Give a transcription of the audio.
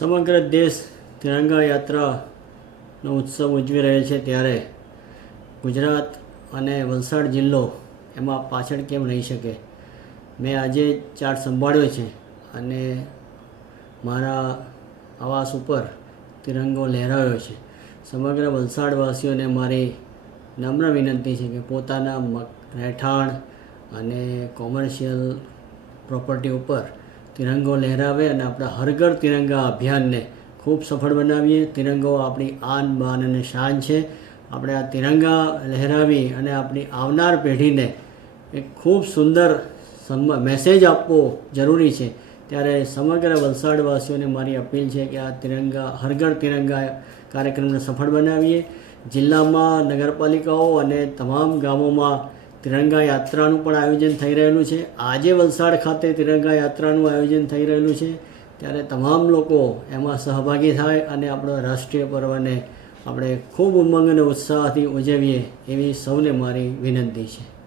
સમગ્ર દેશ તિરંગા યાત્રાનો ઉત્સવ ઉજવી રહ્યો છે ત્યારે ગુજરાત અને વલસાડ જિલ્લો એમાં પાછળ કેમ રહી શકે? મેં આજે ચાર્ટ સંભાળ્યો છે અને મારા આવાસ ઉપર તિરંગો લહેરાવ્યો છે. સમગ્ર વલસાડવાસીઓને મારી નમ્ર વિનંતી છે કે પોતાના રહેઠાણ અને કોમર્શિયલ પ્રોપર્ટી ઉપર તિરંગો લહેરાવે અને આપણા હરઘર તિરંગા અભિયાનને ખૂબ સફળ બનાવીએ. તિરંગો આપણી આન, બાન અને શાન છે. આપણે આ તિરંગા લહેરાવી અને આપણી આવનાર પેઢીને એક ખૂબ સુંદર મેસેજ આપવો જરૂરી છે. ત્યારે સમગ્ર વલસાડવાસીઓને મારી અપીલ છે કે આ તિરંગા હરઘર તિરંગા કાર્યક્રમને સફળ બનાવીએ. જિલ્લામાં નગરપાલિકાઓ અને તમામ ગામોમાં તિરંગા યાત્રાનું પણ આયોજન થઈ રહેલું છે. આજે વલસાડ ખાતે તિરંગા યાત્રાનું આયોજન થઈ રહેલું છે. ત્યારે તમામ લોકો એમાં સહભાગી થાય અને આપણા રાષ્ટ્રીય પર્વને આપણે ખૂબ ઉમંગ અને ઉત્સાહથી ઉજવીએ એવી સૌને મારી વિનંતી છે.